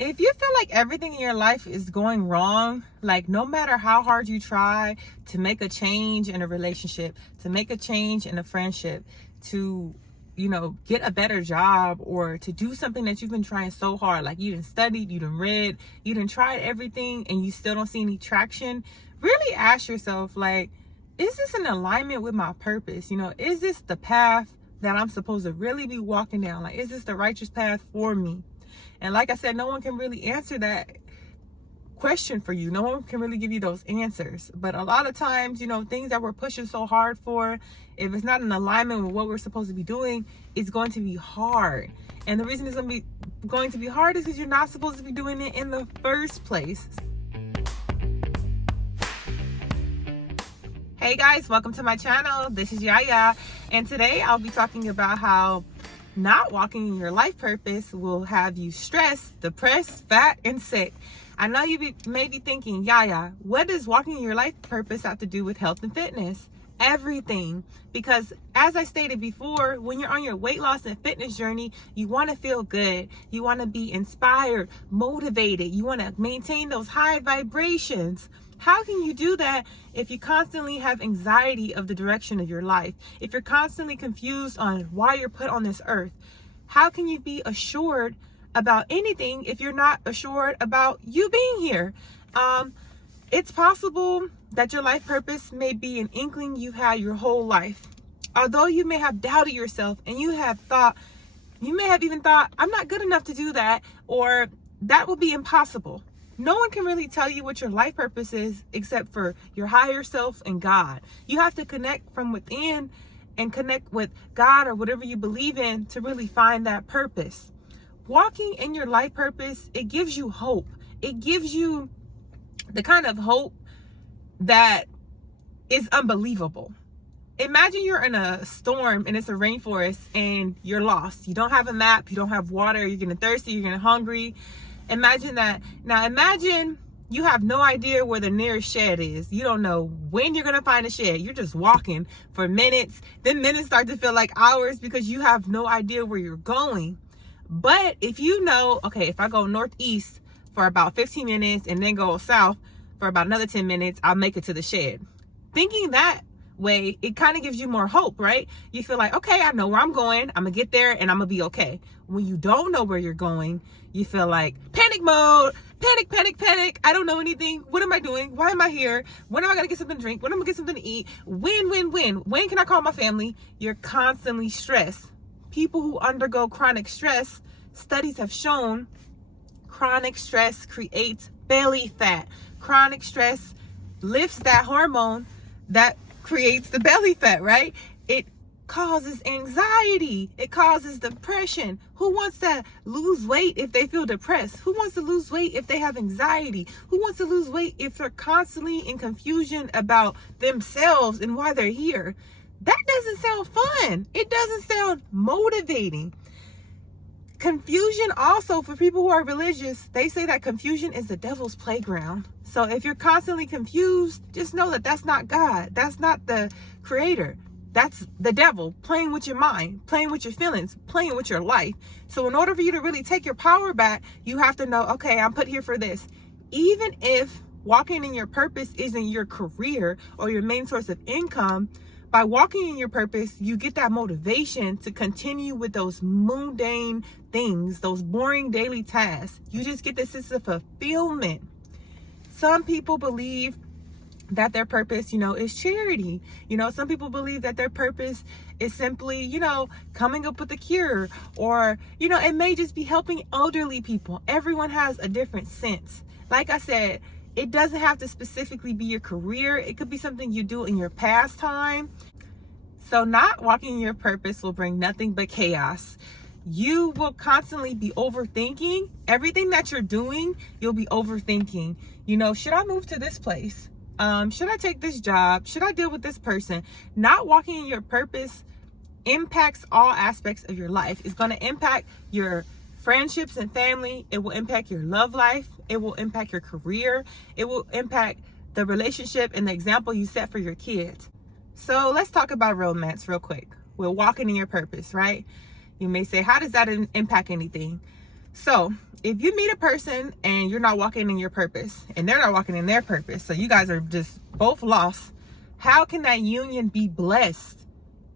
If you feel like everything in your life is going wrong, like no matter how hard you try to make a change in a relationship, to make a change in a friendship, to, get a better job, or to do something that you've been trying so hard, like you done studied, you done read, you done tried everything, and you still don't see any traction, really ask yourself, like, is this in alignment with my purpose? Is this the path that I'm supposed to really be walking down? Like, is this the righteous path for me? And like I said, no one can really answer that question for you. No one can really give you those answers. But a lot of times, things that we're pushing so hard for, if it's not in alignment with what we're supposed to be doing, it's going to be hard. And the reason it's going to be hard is because you're not supposed to be doing it in the first place. Hey guys, welcome to my channel. This is Yaya. And today I'll be talking about how not walking in your life purpose will have you stressed, depressed, fat, and sick. I know you may be thinking, Yaya, what does walking in your life purpose have to do with health and fitness? Everything. Because as I stated before, when you're on your weight loss and fitness journey, you want to feel good. You want to be inspired, motivated. You want to maintain those high vibrations. How can you do that if you constantly have anxiety of the direction of your life? If you're constantly confused on why you're put on this earth? How can you be assured about anything if you're not assured about you being here? It's possible that your life purpose may be an inkling you had your whole life. Although you may have doubted yourself and you may have even thought, I'm not good enough to do that, or that will be impossible. No one can really tell you what your life purpose is except for your higher self and God. You have to connect from within and connect with God or whatever you believe in to really find that purpose. Walking in your life purpose, it gives you hope. It gives you the kind of hope that is unbelievable. Imagine you're in a storm and it's a rainforest and you're lost. You don't have a map, you don't have water, you're getting thirsty, you're getting hungry. Imagine that. Now imagine you have no idea where the nearest shed is. You don't know when you're going to find a shed. You're just walking for minutes. Then minutes start to feel like hours because you have no idea where you're going. But if you know, okay, if I go northeast for about 15 minutes and then go south for about another 10 minutes, I'll make it to the shed. Thinking that way, it kind of gives you more hope, right? You feel like, okay, I know where I'm going. I'm gonna get there and I'm gonna be okay. When you don't know where you're going, you feel like panic mode, panic. I don't know anything. What am I doing? Why am I here? When am I gonna get something to drink? When am I gonna get something to eat? When can I call my family? You're constantly stressed. People who undergo chronic stress, studies have shown chronic stress creates belly fat. Chronic stress lifts that hormone that creates the belly fat, right? It causes anxiety. It causes depression. Who wants to lose weight if they feel depressed? Who wants to lose weight if they have anxiety? Who wants to lose weight if they're constantly in confusion about themselves and why they're here? That doesn't sound fun. It doesn't sound motivating. Confusion also, for people who are religious, they say that confusion is the devil's playground. So if you're constantly confused, just know that that's not God. That's not the creator. That's the devil playing with your mind, playing with your feelings, playing with your life. So in order for you to really take your power back, you have to know, okay, I'm put here for this. Even if walking in your purpose isn't your career or your main source of income, by walking in your purpose, you get that motivation to continue with those mundane things, those boring daily tasks. You just get this sense of fulfillment. Some people believe that their purpose, is charity. Some people believe that their purpose is simply, coming up with a cure, or, it may just be helping elderly people. Everyone has a different sense. Like I said, it doesn't have to specifically be your career. It could be something you do in your pastime. So not walking in your purpose will bring nothing but chaos. You will constantly be overthinking. Everything that you're doing, you'll be overthinking. Should I move to this place? Should I take this job? Should I deal with this person? Not walking in your purpose impacts all aspects of your life. It's going to impact your friendships and family. It will impact your love life. It will impact your career. It will impact the relationship and the example you set for your kids. So let's talk about romance real quick. We're walking in your purpose, right? You may say, how does that impact anything? So if you meet a person and you're not walking in your purpose and they're not walking in their purpose, so you guys are just both lost, how can that union be blessed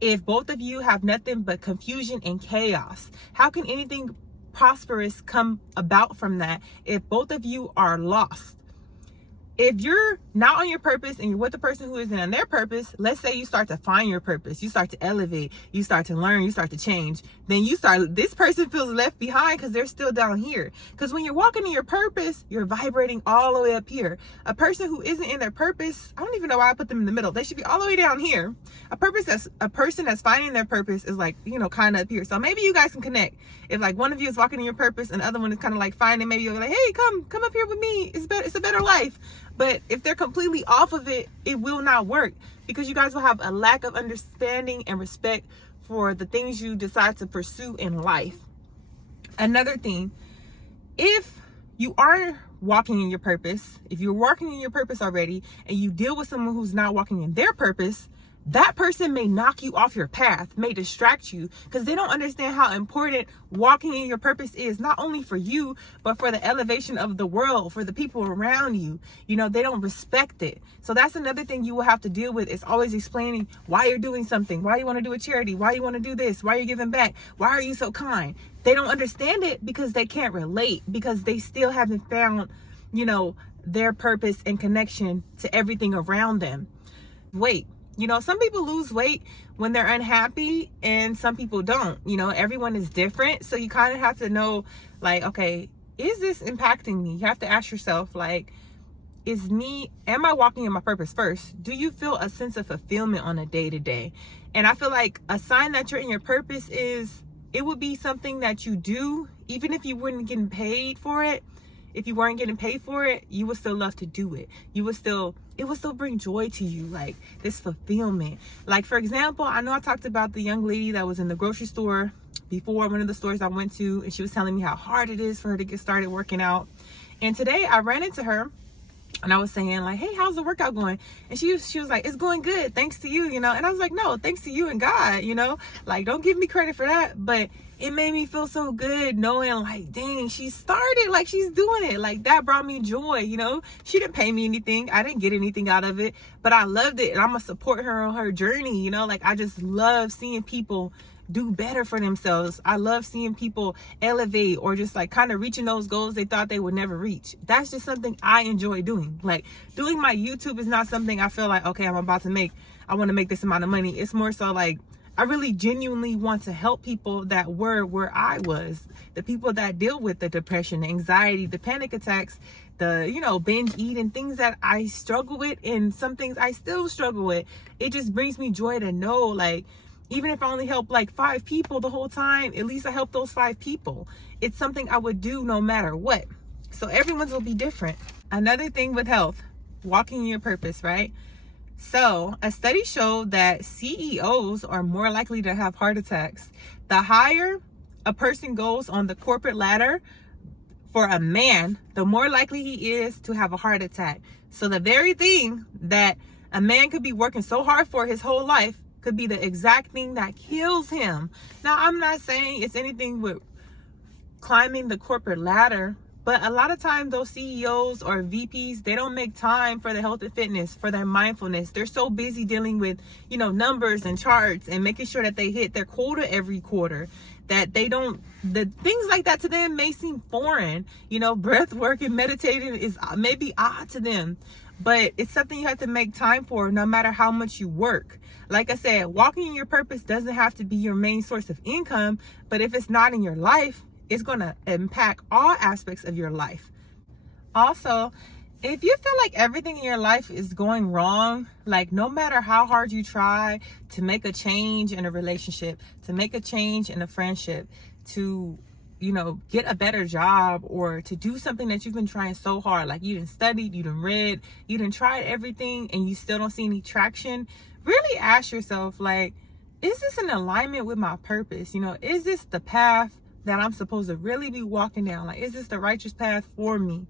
if both of you have nothing but confusion and chaos? How can anything prosperous come about from that if both of you are lost? If you're not on your purpose and you're with the person who isn't on their purpose, let's say you start to find your purpose, you start to elevate, you start to learn, you start to change, then this person feels left behind because they're still down here. Because when you're walking in your purpose, you're vibrating all the way up here. A person who isn't in their purpose, I don't even know why I put them in the middle. They should be all the way down here. A person that's finding their purpose is like, kind of up here. So maybe you guys can connect. If like one of you is walking in your purpose and the other one is kind of like finding, maybe you're like, hey, come up here with me. It's a better life. But if they're completely off of it, it will not work, because you guys will have a lack of understanding and respect for the things you decide to pursue in life. Another thing, if you are walking in your purpose, if you're walking in your purpose already and you deal with someone who's not walking in their purpose, that person may knock you off your path, may distract you, because they don't understand how important walking in your purpose is, not only for you, but for the elevation of the world, for the people around you. They don't respect it. So that's another thing you will have to deal with, is always explaining why you're doing something, why you want to do a charity, why you want to do this, why you're giving back, why are you so kind. They don't understand it because they can't relate, because they still haven't found, their purpose and connection to everything around them. Weight. Some people lose weight when they're unhappy and some people don't. Everyone is different. So you kind of have to know, like, okay, is this impacting me? You have to ask yourself, like, am I walking in my purpose first? Do you feel a sense of fulfillment on a day-to-day? And I feel like a sign that you're in your purpose is, it would be something that you do, even if you weren't getting paid for it. If you weren't getting paid for it, you would still love to do it. It would still bring joy to you, like this fulfillment. Like, for example, I know I talked about the young lady that was in the grocery store before, one of the stores I went to, and she was telling me how hard it is for her to get started working out. And today I ran into her and I was saying, like, hey, how's the workout going? And she was like, it's going good, thanks to you, And I was like, no, thanks to you and God, Like, don't give me credit for that. But it made me feel so good knowing, like, dang, she started, like, she's doing it. Like, that brought me joy, She didn't pay me anything. I didn't get anything out of it, but I loved it. And I'm going to support her on her journey, Like, I just love seeing people do better for themselves. I love seeing people elevate, or just like kind of reaching those goals they thought they would never reach. That's just something I enjoy doing. Like, doing my YouTube is not something I feel like, okay, I want to make this amount of money. It's more so like, I really genuinely want to help people that were where I was, the people that deal with the depression, the anxiety, the panic attacks, the, binge eating, things that I struggle with, and some things I still struggle with. It just brings me joy to know, like, even if I only help like 5 people the whole time, at least I help those 5 people. It's something I would do no matter what. So everyone's will be different. Another thing with health, walking in your purpose, right? So a study showed that CEOs are more likely to have heart attacks. The higher a person goes on the corporate ladder for a man, the more likely he is to have a heart attack. So the very thing that a man could be working so hard for his whole life could be the exact thing that kills him. Now, I'm not saying it's anything with climbing the corporate ladder, but a lot of times those CEOs or VPs, they don't make time for the health and fitness, for their mindfulness. They're so busy dealing with, numbers and charts and making sure that they hit their quota every quarter, that the things like that to them may seem foreign. Breath work and meditating is maybe odd to them, but it's something you have to make time for no matter how much you work. Like I said, walking in your purpose doesn't have to be your main source of income, but if it's not in your life, it's going to impact all aspects of your life. Also, if you feel like everything in your life is going wrong, like no matter how hard you try to make a change in a relationship, to make a change in a friendship, to get a better job, or to do something that you've been trying so hard, like you done studied, you done read, you done tried everything, and you still don't see any traction, really ask yourself, like, is this in alignment with my purpose? Is this the path that I'm supposed to really be walking down? Like, is this the righteous path for me?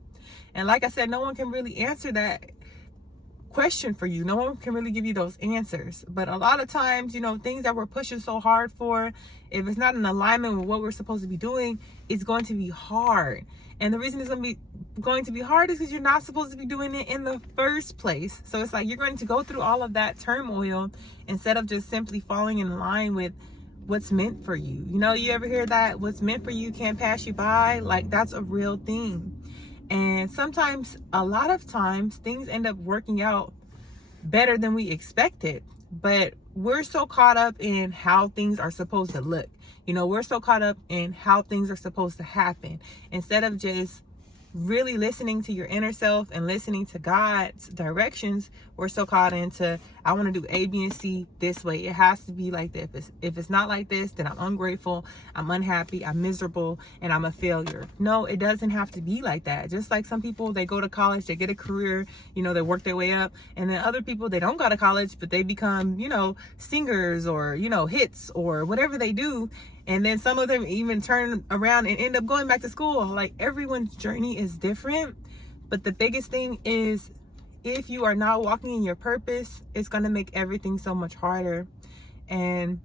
And like I said, no one can really answer that question for you. No one can really give you those answers. But a lot of times, things that we're pushing so hard for, if it's not in alignment with what we're supposed to be doing, it's going to be hard. And the reason it's going to be hard is because you're not supposed to be doing it in the first place. So it's like you're going to go through all of that turmoil instead of just simply falling in line with what's meant for you. You ever hear that? What's meant for you can't pass you by? Like, that's a real thing. And sometimes, a lot of times, things end up working out better than we expected. But we're so caught up in how things are supposed to look. We're so caught up in how things are supposed to happen, instead of just really listening to your inner self and listening to God's directions. We're so caught into, I want to do A, B, and C this way. It has to be like this. If it's not like this, then I'm ungrateful, I'm unhappy, I'm miserable, and I'm a failure. No, it doesn't have to be like that. Just like some people, they go to college, they get a career, they work their way up. And then other people, they don't go to college, but they become, singers or, hits or whatever they do. And then some of them even turn around and end up going back to school. Like, everyone's journey is different. But the biggest thing is, if you are not walking in your purpose, it's going to make everything so much harder. And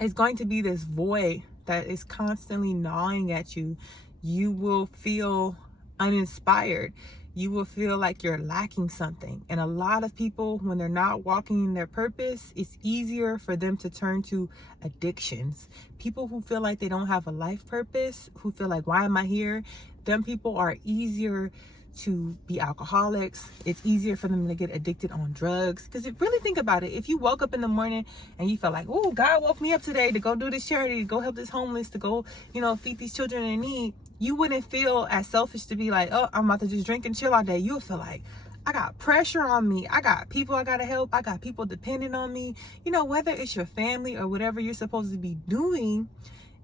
it's going to be this void that is constantly gnawing at you. You will feel uninspired. You will feel like you're lacking something. And a lot of people, when they're not walking in their purpose, it's easier for them to turn to addictions. People who feel like they don't have a life purpose, who feel like, why am I here? Them people are easier to be alcoholics. It's easier for them to get addicted on drugs. Because really think about it. If you woke up in the morning and you felt like, oh, God woke me up today to go do this charity, to go help this homeless, to go, feed these children in need, you wouldn't feel as selfish to be like, oh, I'm about to just drink and chill all day. You'll feel like, I got pressure on me. I got people I got to help. I got people depending on me. Whether it's your family or whatever you're supposed to be doing,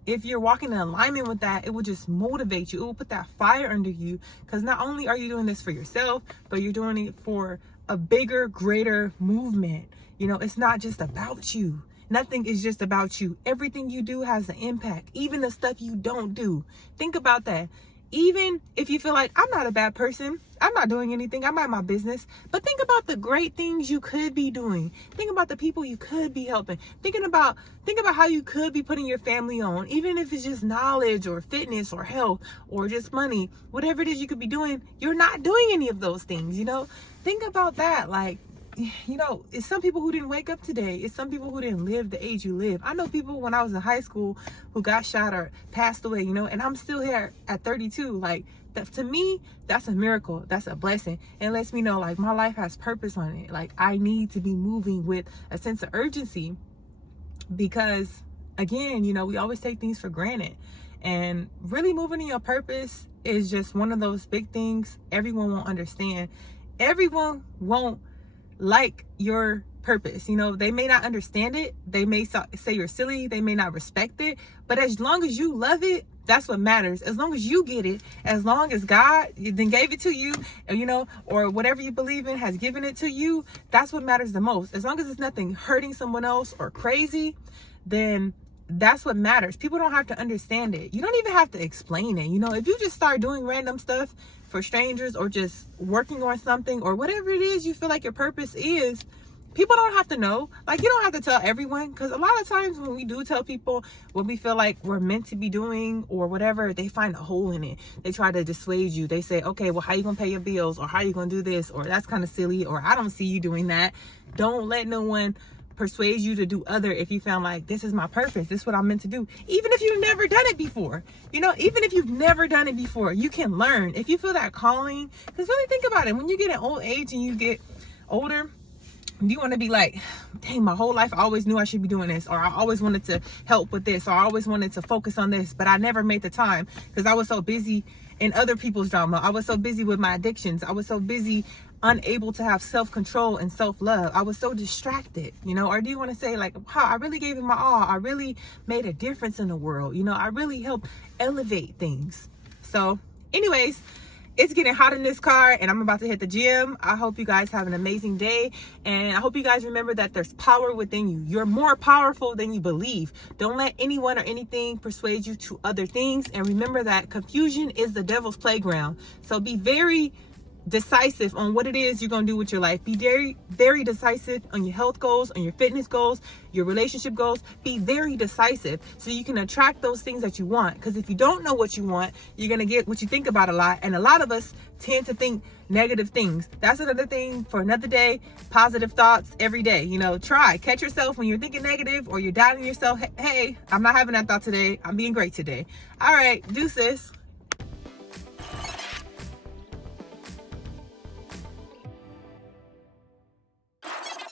if you're walking in alignment with that, it will just motivate you. It will put that fire under you, because not only are you doing this for yourself, but you're doing it for a bigger, greater movement. It's not just about you. Nothing is just about you. Everything you do has an impact, even the stuff you don't do. Think about that. Even if you feel like, I'm not a bad person, I'm not doing anything, I mind my business, but think about the great things you could be doing. Think about the people you could be helping. Think about how you could be putting your family on, even if it's just knowledge or fitness or health or just money, whatever it is you could be doing. You're not doing any of those things. Think about that. Like, it's some people who didn't wake up today. It's some people who didn't live the age you live. I know people when I was in high school who got shot or passed away, and I'm still here at 32. Like, that, to me, that's a miracle. That's a blessing. It lets me know, like, my life has purpose on it. Like, I need to be moving with a sense of urgency, because, again, we always take things for granted. And really moving in your purpose is just one of those big things everyone won't understand. Everyone won't like your purpose. They may not understand it. They may say you're silly. They may not respect it. But as long as you love it, that's what matters. As long as you get it, as long as God then gave it to you, or whatever you believe in has given it to you, that's what matters the most. As long as it's nothing hurting someone else or crazy, then that's what matters. People don't have to understand it. You don't even have to explain it. If you just start doing random stuff for strangers, or just working on something, or whatever it is you feel like your purpose is, people don't have to know. Like, you don't have to tell everyone, because a lot of times when we do tell people what we feel like we're meant to be doing or whatever, they find a hole in it. They try to dissuade you. They say, okay, well, how you gonna pay your bills, or how you gonna do this, or that's kind of silly, or I don't see you doing that. Don't let no one persuade you to do other if you found like, this is my purpose, this is what I'm meant to do. Even if you've never done it before, even if you've never done it before, you can learn. If you feel that calling, because really think about it, when you get an old age and you get older, you want to be like, dang, my whole life I always knew I should be doing this, or I always wanted to help with this, or I always wanted to focus on this, but I never made the time because I was so busy in other people's drama. I was so busy with my addictions. I was so busy, unable to have self-control and self-love. I was so distracted, or do you want to say like, wow, I really gave it my all. I really made a difference in the world. I really helped elevate things. So anyways, it's getting hot in this car and I'm about to hit the gym. I hope you guys have an amazing day. And I hope you guys remember that there's power within you. You're more powerful than you believe. Don't let anyone or anything persuade you to other things. And remember that confusion is the devil's playground. So be very decisive on what it is you're going to do with your life. Be very, very decisive on your health goals, on your fitness goals, your relationship goals. Be very decisive so you can attract those things that you want. Because if you don't know what you want, you're going to get what you think about a lot. And a lot of us tend to think negative things. That's another thing for another day. Positive thoughts every day. Catch yourself when you're thinking negative or you're doubting yourself. Hey, I'm not having that thought today. I'm being great today. All right, deuces.